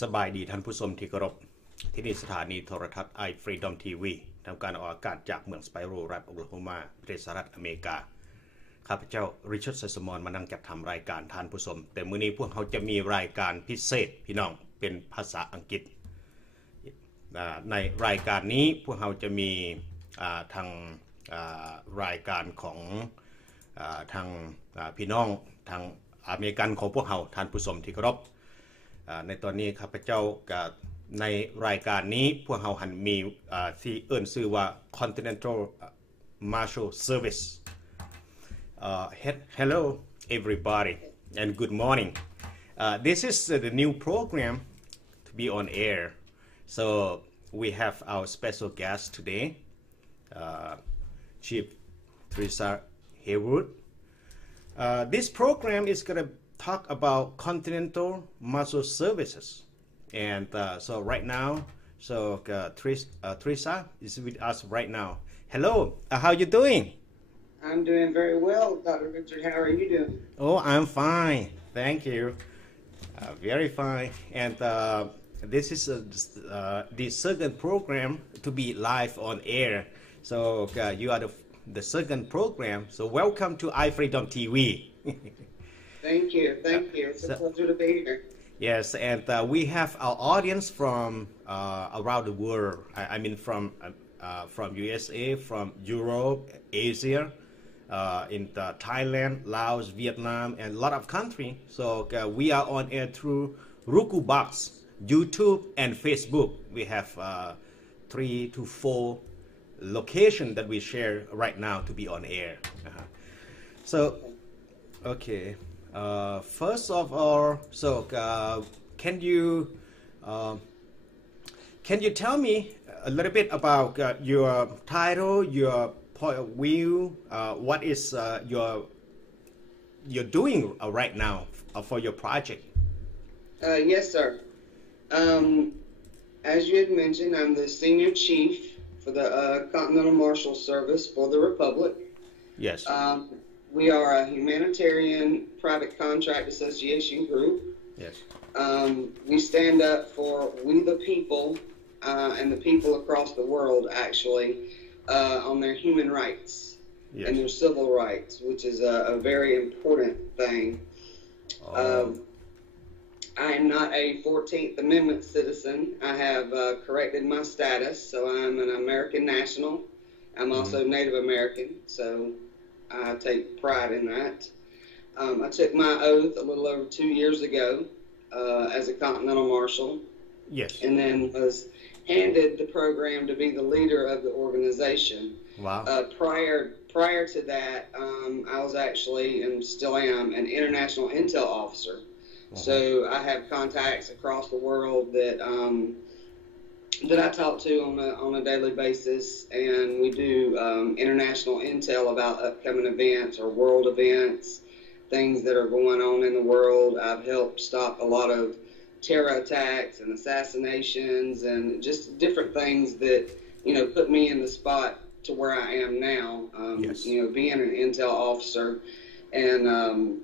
สบายดีท่านผู้ชมที่เคารพที่นี่สถานีโทรทัศน์ iFreedomTV ทำการออกอากาศจากเมืองสไปโรรัฐโอคลาโฮมาประเทศสหรัฐอเมริกาข้าพเจ้าริชาร์ด ไซสมอนมานั่งจัดทำรายการท่านผู้ชมแต่มื้อนี้พวกเขาจะมีรายการพิเศษพี่น้องเป็นภาษาอังกฤษในรายการนี้พวกเขาจะมีทางรายการของทางพี่น้องทางอเมริกันของพวกเขาท่านผู้ชมที่เคารพในตอนนี้ข้าพเจ้ากับในรายการนี้พวกเขาหันมีที่เอิ้นชื่อว่า Continental Marshal Service Hello everybody and good morning this is the new program to be on air so we have our special guest today Chief Tresa Haywood this program is going to talk about Continental Marshal Services and so right now so Tresa is with us right now. Hello, how you doing? I'm doing very well, Dr. Richard. How are you doing? Oh, I'm fine. Thank you. Very fine. And this is the second program to be live on air. So you are the second program. So welcome to iFreedomTV. Thank you. Thank you. It's a pleasure to be here. Yes, and we have our audience from around the world. I mean from USA, from Europe, Asia, in Thailand, Laos, Vietnam, and a lot of countries. So we are on air through Roku Box, YouTube, and Facebook. We have 3 to 4 locations that we share right now to be on air. So, okay. First of all, so can you tell me a little bit about your title, your point of view, what is you're doing right now for your project? Yes, sir. As you had mentioned, I'm the senior chief for the Continental Marshal Service for the Republic. Yes. We are a humanitarian private contract association group. Yes. We stand up for we the people and the people across the world, actually, on their human rights and their civil rights, which is a very important thing. I am not a 14th Amendment citizen. I have corrected my status, so I'm an American national. I'm also Native American, so I take pride in that. I took my oath a little over 2 years ago as a Continental Marshal. Yes. And then was handed the program to be the leader of the organization. Wow. Prior to that, I was actually, and still am, an international intel officer. So I have contacts across the world that I talk to on a daily basis, and we do international intel about upcoming events or world events, things that are going on in the world. I've helped stop a lot of terror attacks and assassinations and just different things that, put me in the spot to where I am now, being an intel officer and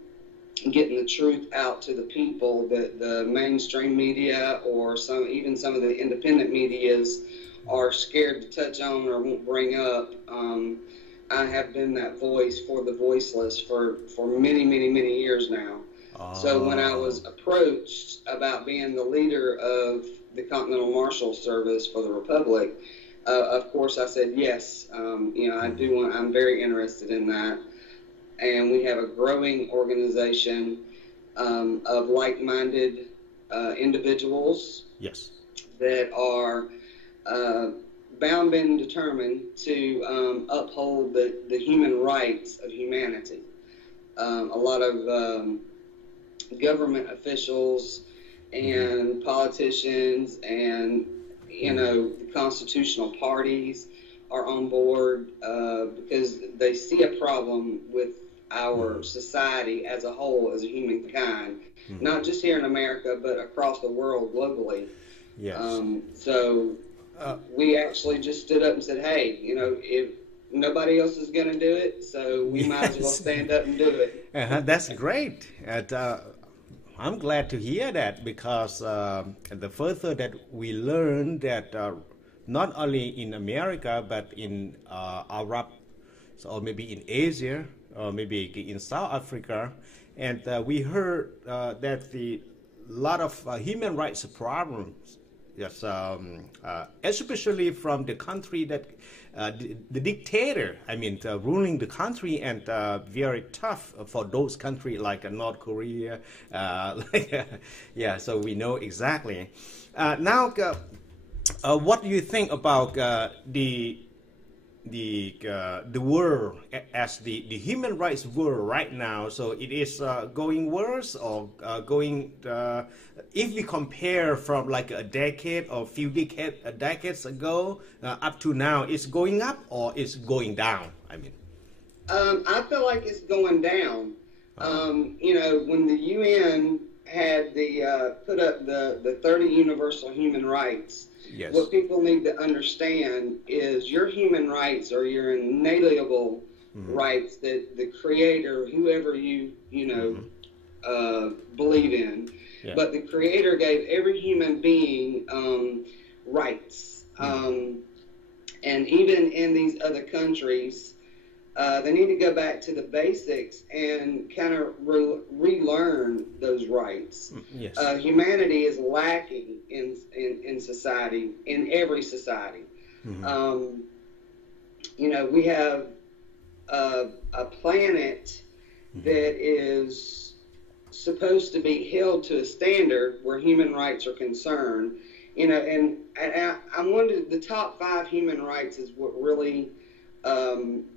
getting the truth out to the people that the mainstream media or even some of the independent medias are scared to touch on or won't bring up. I have been that voice for the voiceless for many, many, many years now. So when I was approached about being the leader of the Continental Marshal Service for the Republic, of course I said yes. I'm very interested in that. And we have a growing organization of like-minded individuals that are bound and determined to uphold the human rights of humanity. A lot of government officials and politicians and, the constitutional parties are on board because they see a problem with our society as a whole, as a humankind, not just here in America, but across the world globally. Yes. So we actually just stood up and said, hey, if nobody else is going to do it, so we might as well stand up and do it. That's great. I'm glad to hear that, because the further that we learn that not only in America but in Arab, or maybe in Asia, or maybe in South Africa, and we heard that the lot of human rights problems, yes, especially from the country that the dictator, I mean, ruling the country, and very tough for those countries like North Korea, yeah. So we know exactly. Now, what do you think about the world as the human rights world right now? So it is going worse, or going if we compare from like a decade or few decades ago up to now, it's going up or it's going down? I mean, I feel like it's going down. You know, when the UN had the put up the 30 universal human rights, yes, what people need to understand is your human rights are your inalienable rights that the Creator, whoever you believe in, yeah, but the Creator gave every human being rights. And even in these other countries, they need to go back to the basics and kind of relearn those rights. yes, humanity is lacking in society, in every society. You know, we have a planet that is supposed to be held to a standard where human rights are concerned. You know, and I'm one of the top 5 human rights is what really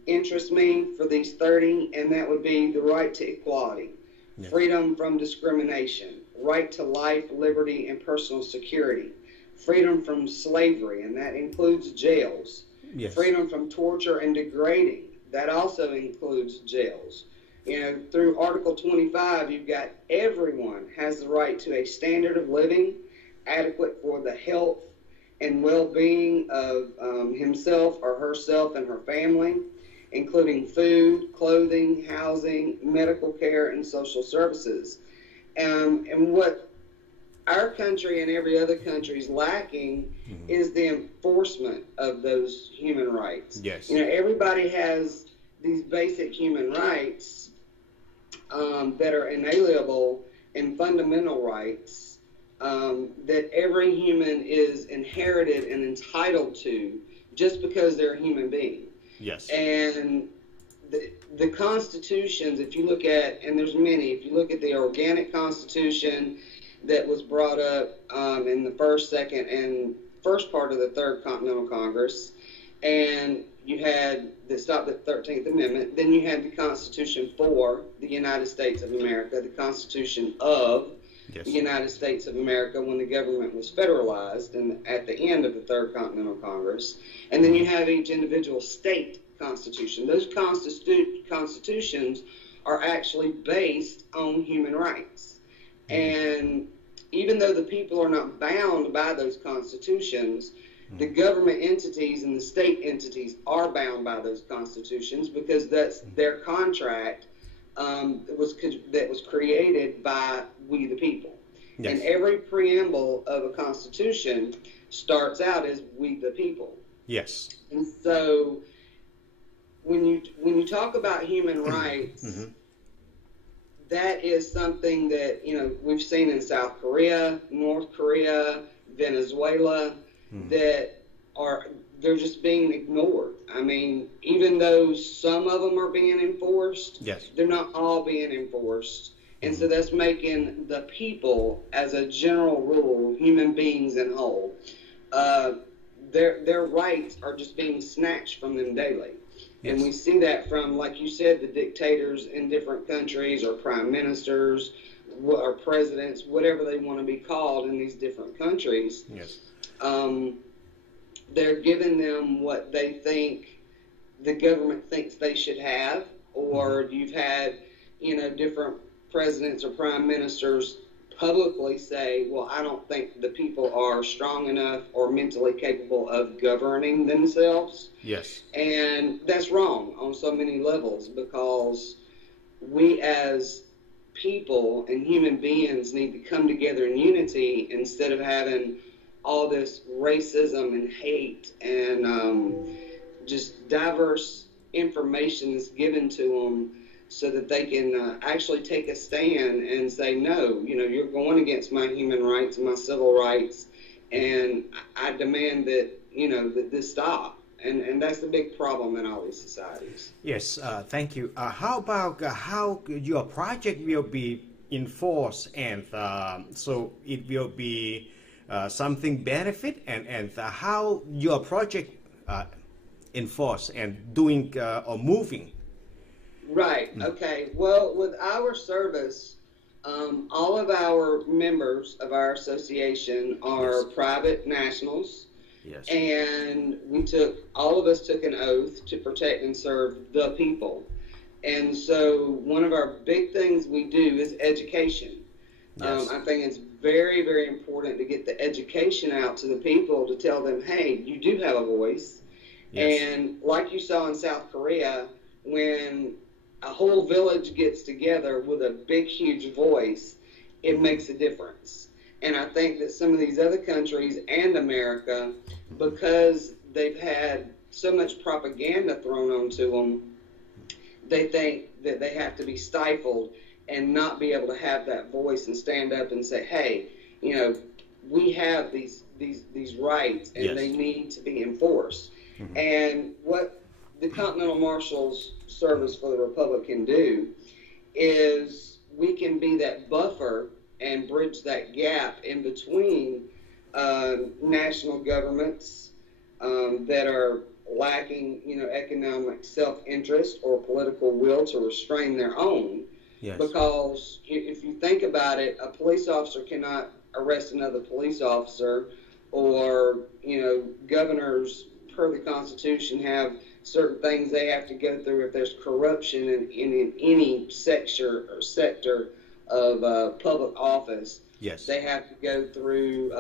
interests me for these 30, and that would be the right to equality, yes, freedom from discrimination, right to life, liberty, and personal security, freedom from slavery, and that includes jails, yes, freedom from torture and degrading, that also includes jails. You know, through Article 25, you've got everyone has the right to a standard of living adequate for the health and well-being of himself or herself and her family, including food, clothing, housing, medical care, and social services. And what our country and every other country is lacking is the enforcement of those human rights. yes, You know, everybody has these basic human rights that are inalienable and fundamental rights that every human is inherited and entitled to just because they're a human being. yes, And the constitutions, if you look at, and there's many, if you look at the organic constitution that was brought up in the first, second, and first part of the Third Continental Congress, and you had that stopped at the 13th Amendment, then you had the Constitution for the United States of America, the Constitution of yes, the United States of America when the government was federalized and at the end of the Third Continental Congress. And then you have each individual state constitution. Those constitutions are actually based on human rights. And even though the people are not bound by those constitutions, the government entities and the state entities are bound by those constitutions because that's their contract that was created by we the people. yes, And every preamble of a constitution starts out as we the people. yes, And so when you talk about human rights, that is something that, you know, we've seen in South Korea, North Korea, Venezuela, that they're just being ignored. I mean, even though some of them are being enforced, yes, they're not all being enforced. And so that's making the people, as a general rule, human beings in whole, their rights are just being snatched from them daily. yes, And we see that from, like you said, the dictators in different countries, or prime ministers, or presidents, whatever they want to be called in these different countries. yes, They're giving them what they think the government thinks they should have, or you've had, you know, different presidents or prime ministers publicly say, well, I don't think the people are strong enough or mentally capable of governing themselves. yes, And that's wrong on so many levels, because we as people and human beings need to come together in unity instead of having all this racism and hate and just diverse information is given to them so that they can actually take a stand and say, no, you're going against my human rights and my civil rights, and I demand that, that this stop. And that's the big problem in all these societies. Yes, thank you. How about how your project will be enforced, and so it will be something benefit, and how your project enforced and doing or moving? Right. Okay. Well, with our service, all of our members of our association are private nationals. Yes. And all of us took an oath to protect and serve the people. And so one of our big things we do is education. Yes. I think it's very, very important to get the education out to the people to tell them, hey, you do have a voice. Yes. And like you saw in South Korea, when a whole village gets together with a big, huge voice, it makes a difference. And I think that some of these other countries and America, because they've had so much propaganda thrown onto them, they think that they have to be stifled and not be able to have that voice and stand up and say, hey, we have these rights and they need to be enforced. Mm-hmm. And what the Continental Marshals Service for the Republic can do is we can be that buffer and bridge that gap in between national governments that are lacking, economic self-interest or political will to restrain their own. Yes. Because if you think about it, a police officer cannot arrest another police officer, or, governors per the Constitution have certain things they have to go through if there's corruption in any sector of public office. Yes. They have to go through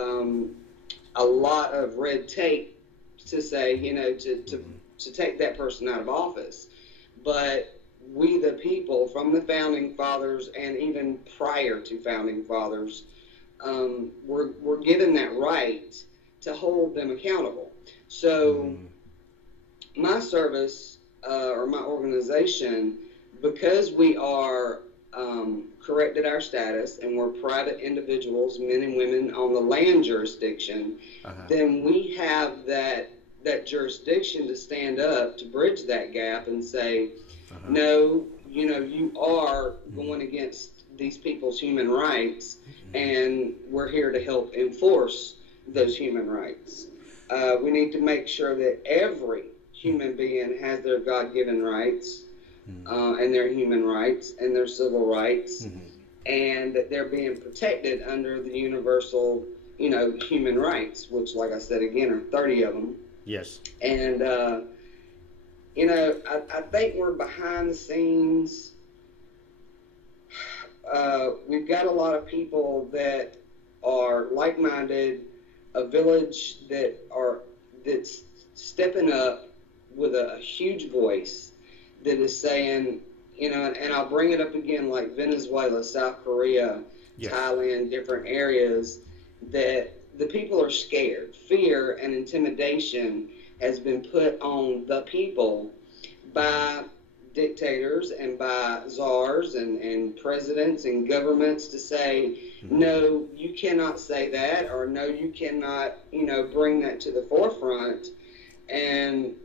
a lot of red tape to say, to take that person out of office. But we, the people, from the Founding Fathers and even prior to Founding Fathers, we're given that right to hold them accountable. So my service or my organization, because we are corrected our status and we're private individuals, men and women on the land jurisdiction, then we have that jurisdiction to stand up to bridge that gap and say, no, you are going against these people's human rights, and we're here to help enforce those human rights. We need to make sure that every human being has their God-given rights, and their human rights and their civil rights, and that they're being protected under the universal, human rights, which, like I said again, are 30 of them. Yes. And, I think we're behind the scenes. We've got a lot of people that are like-minded, a village that's stepping up with a huge voice that is saying, and I'll bring it up again, like Venezuela, South Korea, Thailand, different areas, that the people are scared. Fear and intimidation has been put on the people by dictators and by czars and presidents and governments to say, no, you cannot say that, or no, you cannot, bring that to the forefront. And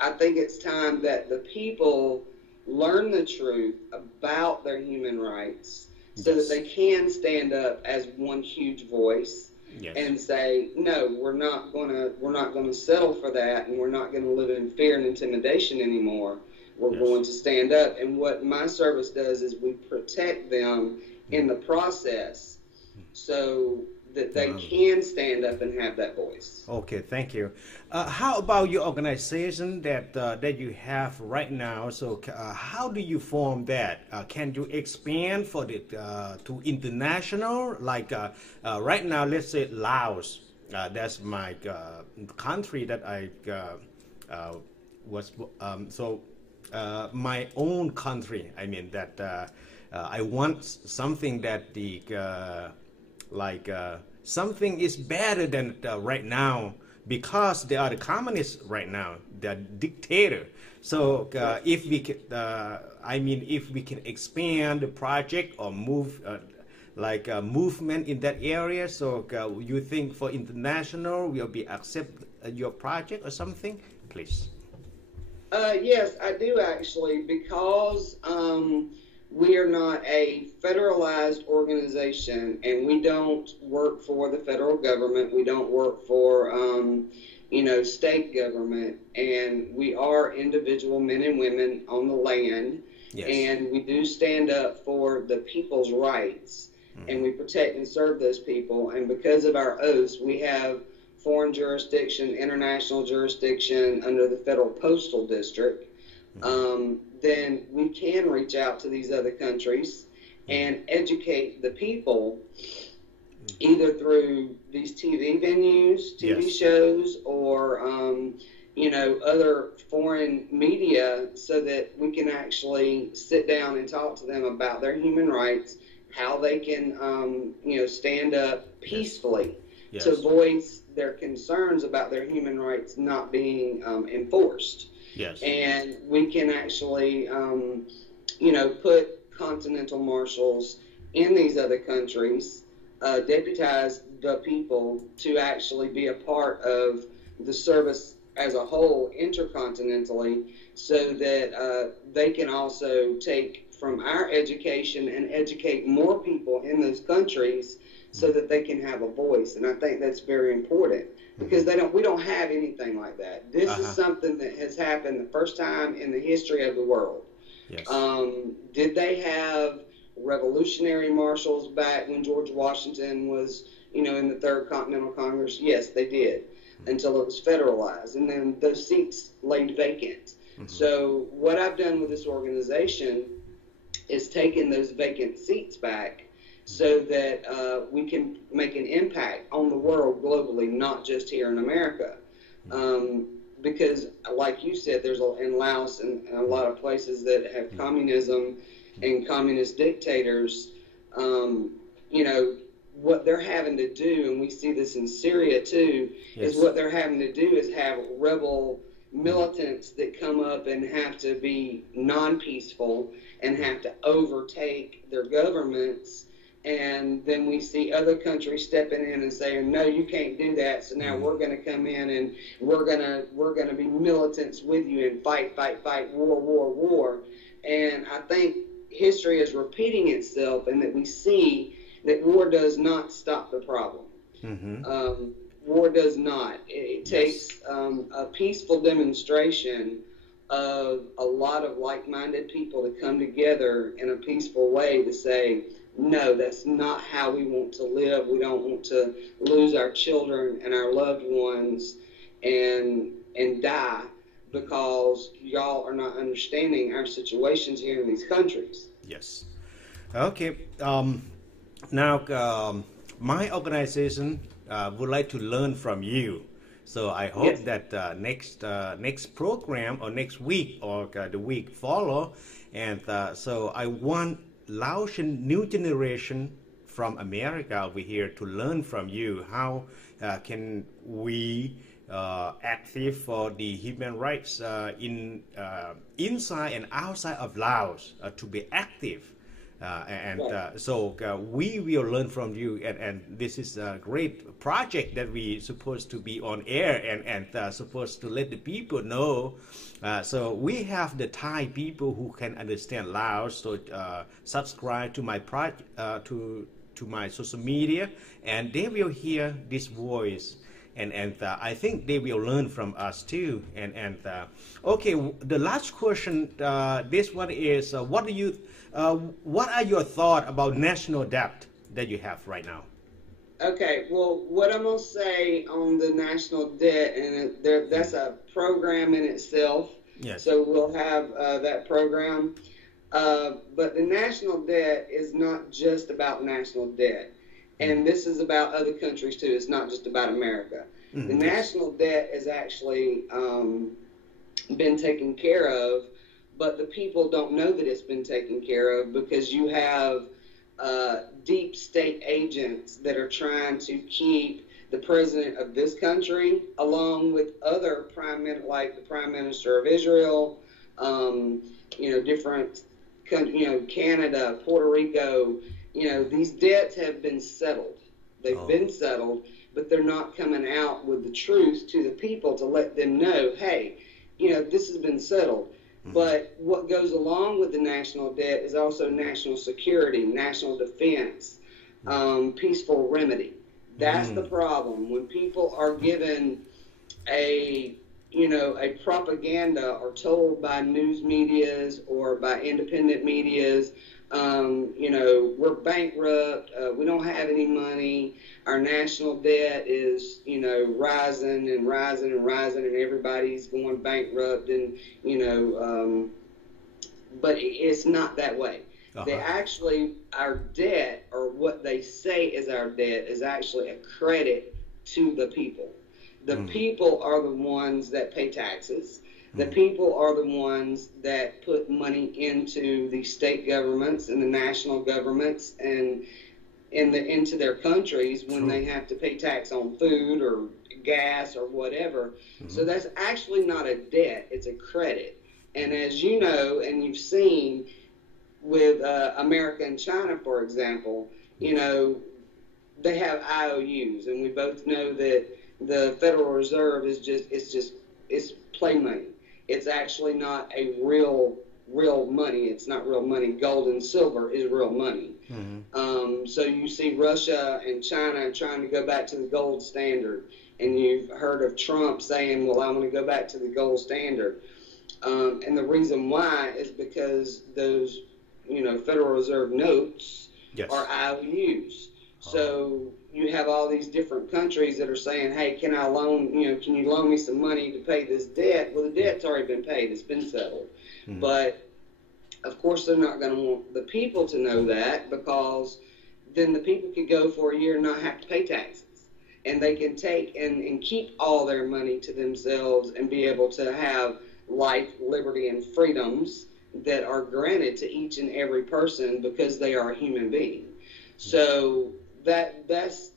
I think it's time that the people learn the truth about their human rights so that they can stand up as one huge voice and say, no, we're not gonna settle for that, and we're not gonna live in fear and intimidation anymore. We're going to stand up. And what my service does is we protect them in the process so that they can stand up and have that voice. Okay, thank you. How about your organization that you have right now? So how do you form that? Can you expand for it to international? Like right now, let's say Laos. That's my country that I was my own country. I mean that I want something that something is better than right now, because they are the communists right now, the dictator. So if we can, if we can expand the project or move movement in that area, so you think for international will be accept your project or something, please? Yes, I do actually, because we are not a federalized organization, and we don't work for the federal government. We don't work for, state government, and we are individual men and women on the land. Yes. And we do stand up for the people's rights, and we protect and serve those people. And because of our oaths, we have foreign jurisdiction, international jurisdiction under the Federal Postal District. Then we can reach out to these other countries and educate the people, either through these TV venues, TV yes. shows, or other foreign media, so that we can actually sit down and talk to them about their human rights, how they can stand up peacefully yes. to voice their concerns about their human rights not being enforced. Yes. And we can actually, put Continental Marshals in these other countries, deputize the people to actually be a part of the service as a whole intercontinentally, so that they can also take from our education and educate more people in those countries, so that they can have a voice. And I think that's very important, because we don't have anything like that. This is something that has happened the first time in the history of the world. Yes. Did they have revolutionary marshals back when George Washington was, in the Third Continental Congress? Yes, they did, until it was federalized, and then those seats laid vacant. So what I've done with this organization is taken those vacant seats back, so that we can make an impact on the world globally, not just here in America. Because, like you said, there's in Laos and a lot of places that have communism and communist dictators, what they're having to do, and we see this in Syria too, yes. is what they're having to do is have rebel militants that come up and have to be non-peaceful and have to overtake their governments. And then we see other countries stepping in and saying, no, you can't do that. So now we're going to come in and we're going to be militants with you and fight, war. And I think history is repeating itself, and that we see that war does not stop the problem. War does not. It takes a peaceful demonstration of a lot of like-minded people to come together in a peaceful way to say, no, that's not how we want to live. We don't want to lose our children and our loved ones and die because y'all are not understanding our situations here in these countries. Yes. Okay. Now, my organization would like to learn from you. So I hope yes. that next program or next week or the week follow, and so I want Laotian new generation from America over here to learn from you. How can we active for the human rights inside and outside of Laos to be active? So we will learn from you, and this is a great project that we supposed to be on air and supposed to let the people know. So we have the Thai people who can understand Laos, so subscribe to my to my social media, and they will hear this voice. And I think they will learn from us too. Okay, the last question. This one is, what are your thoughts about national debt that you have right now? Okay, well, what I'm gonna say on the national debt, and that's a program in itself. Yes. So we'll have that program. But the national debt is not just about national debt. And this is about other countries too. It's not just about America. Mm-hmm. The national debt has actually been taken care of but the people don't know that it's been taken care of because you have deep state agents that are trying to keep the president of this country, along with other like the Prime Minister of Israel, different, Canada, Puerto Rico, these debts have been settled. They've been settled, but they're not coming out with the truth to the people to let them know, hey, this has been settled. But what goes along with the national debt is also national security, national defense, peaceful remedy. That's the problem. When people are given a propaganda or told by news medias or by independent medias, we're bankrupt, we don't have any money, our national debt is, rising and rising and rising, and everybody's going bankrupt, and, but it's not that way. They actually, our debt, or what they say is our debt, is actually a credit to the people. The people are the ones that pay taxes. The people are the ones that put money into the state governments and the national governments and into their countries when they have to pay tax on food or gas or whatever. So that's actually not a debt, it's a credit. And as you know, and you've seen with America and China, for example, they have IOUs, and we both know that the Federal Reserve is it's play money. It's actually not a real money. It's not real money. Gold and silver is real money. So you see Russia and China trying to go back to the gold standard, and you've heard of Trump saying, well, I want to go back to the gold standard. And the reason why is because those, Federal Reserve notes are IOUs. So you have all these different countries that are saying, hey, can you loan me some money to pay this debt? Well, the debt's already been paid. It's been settled. But, of course, they're not going to want the people to know that, because then the people could go for a year and not have to pay taxes. And they can take and keep all their money to themselves and be able to have life, liberty, and freedoms that are granted to each and every person because they are a human being. So that's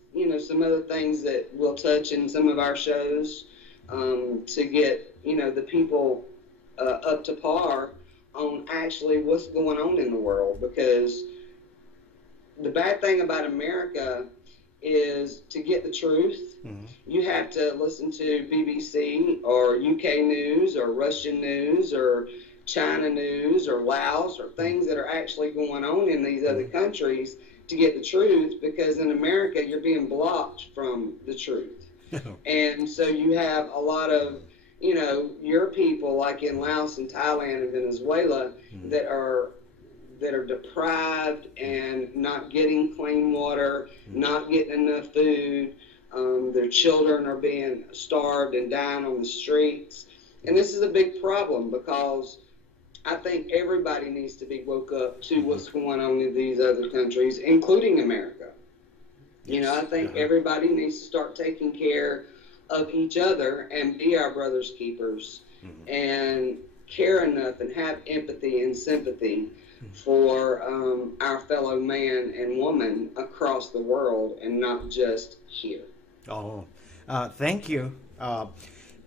some other things that we'll touch in some of our shows to get the people up to par on actually what's going on in the world. Because the bad thing about America is, to get the truth, you have to listen to BBC or UK news or Russian news or China news or Laos or things that are actually going on in these other countries to get the truth, because in America you're being blocked from the truth. And so you have a lot of your people, like in Laos and Thailand and Venezuela, that are deprived and not getting clean water, not getting enough food. Their children are being starved and dying on the streets. And this is a big problem, because I think everybody needs to be woke up to what's going on in these other countries, including America. I think everybody needs to start taking care of each other and be our brother's keepers and care enough and have empathy and sympathy for our fellow man and woman across the world, and not just here. Thank you.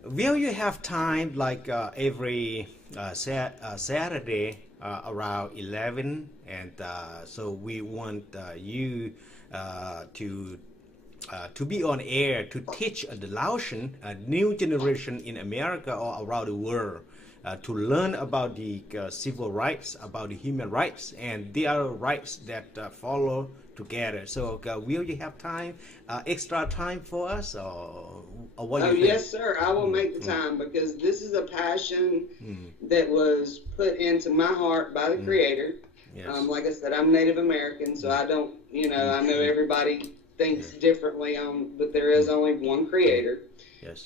Will you have time, like every Saturday around 11? And so we want you to be on air to teach the Laotian new generation in America or around the world to learn about the civil rights, about the human rights, and the other rights that follow together. So will you have time, extra time for us, or what? Oh, yes, sir. I will make the time, because this is a passion that was put into my heart by the Creator. Like I said, I'm Native American, so I don't, I know everybody thinks differently, but there is only one Creator.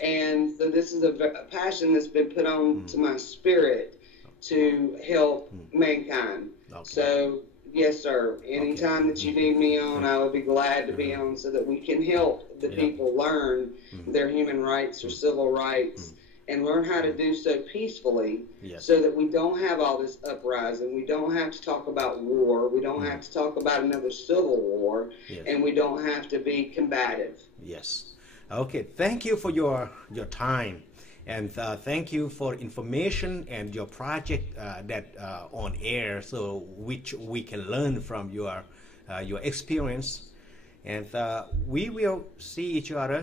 And so this is a passion that's been put on to my spirit to help mankind. So, yes, sir. Anytime that you need me on, I will be glad to be on, so that we can help the people learn their human rights or civil rights and learn how to do so peacefully, so that we don't have all this uprising. We don't have to talk about war. We don't have to talk about another civil war, and we don't have to be combative. Yes. Okay. Thank you for your time, and thank you for information and your project that on air, so which we can learn from your experience, and we will see each other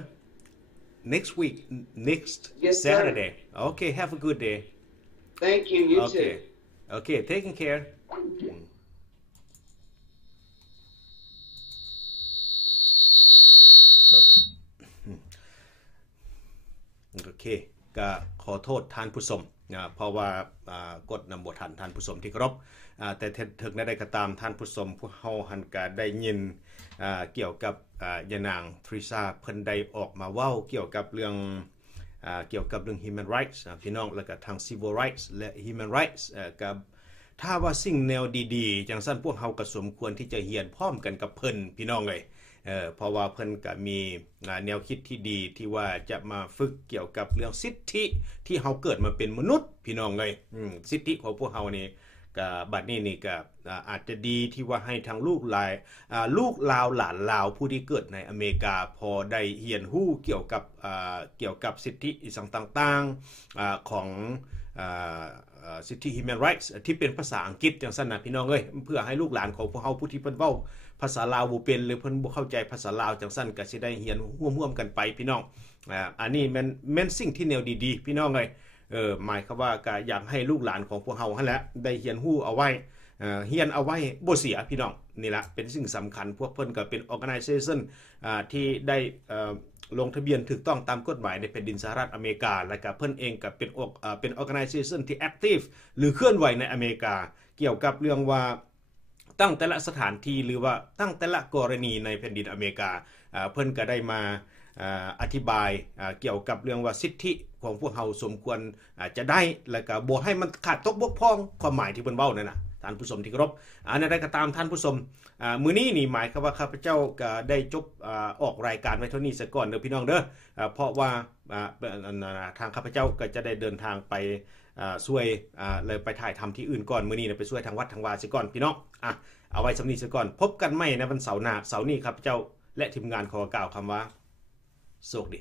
next week, next Saturday. Okay, have a good day. Thank you. You too. Okay, taking care. โอเคก็ขอโทษท่านผู้ชมเพราะว่ากดนำบทท่านผู้ชมที่เคารพแต่ถึงได้ก็ตามท่านผู้ชมพวกเฮาหันก็ได้ยินเกี่ยวกับยานางทริซาเพิ่นได้ออกมาเว้าเกี่ยวกับเรื่องhuman rights พี่น้องแล้วก็ทาง civil rights และ human rights กับถ้าว่าสิ่งแนวดีๆจังซั่นพวกเฮาก็สมควรที่จะเรียนพร้อมกันกับเพิ่นพี่น้องเลยเพราะว่าเพิ่นก็มีแนวคิดที่ดีที่ว่าจะมาฝึกเกี่ยวกับเรื่องสิทธิที่เฮาเกิดมาเป็นมนุษย์พี่น้องเลยสิทธิของพวกเฮานี่ก็บัดนี้นี่ก็อาจจะดีที่ว่าให้ทางลูกลาวหลานลาวผู้ที่เกิดในอเมริกาพอได้เรียนรู้เกี่ยวกับสิทธิต่างๆของสิทธิ human rights ที่เป็นภาษาอังกฤษจังซั่นนะพี่น้องเอ้ยเพื่อให้ลูกหลานของพวกเฮาผู้ที่เพิ่นเว้าภาษาลาวบ่เป็นหรือเพิ่นบ่เข้าใจภาษาลาวจังซั่นก็สิได้เรียนร่วมๆกันไปพี่น้องอันนี้แม่นสิ่งที่แนวดีๆพี่น้องเอ้ยหมายความว่าก็อยากให้ลูกหลานของพวกเฮาหั่นแหละได้เรียนรู้เอาไว้เรียนเอาไว้บ่เสียพี่น้องนี่ล่ะเป็นสิ่งสำคัญพวกเพิ่นก็เป็น organization ที่ได้ลงทะเบียนถูกต้องตามกฎหมายในแผ่นดินสหรัฐอเมริกาและก็เพิ่นเองก็เป็น organization ที่ active หรือเคลื่อนไหวในอเมริกาเกี่ยวกับเรื่องว่าตั้งแต่ละสถานที่หรือว่าตั้งแต่ละกรณีในแผ่นดินอเมริกาเพิ่นก็ได้มาอธิบายเกี่ยวกับเรื่องว่าสิทธิของพวกเฮาสมควรจะได้แล้วก็บ่ให้มันขาดตกบกพร่องความหมายที่เพิ่นเว้านั่นน่ะท่านผู้ชมที่เคารพอันใดก็ตามท่านผู้ชมมื้อนี้นี่หมายความว่าข้าพเจ้าก็ได้จบออกรายการไว้เท่านี้ซะก่อนเด้อพี่น้องเด้อเพราะว่าทางข้าพเจ้าก็จะได้เดินทางไปช่วยเลยไปถ่ายทำที่อื่นก่อนมื้อนี้ไปช่วยทางวัดทางวาซะก่อนพี่น้องเอาไว้สำนี้ซะก่อนพบกันใหม่ในวันเสาร์หน้าเสาร์นี้ข้าพเจ้าและทีมงานขอกล่าวคำว่าโชคดี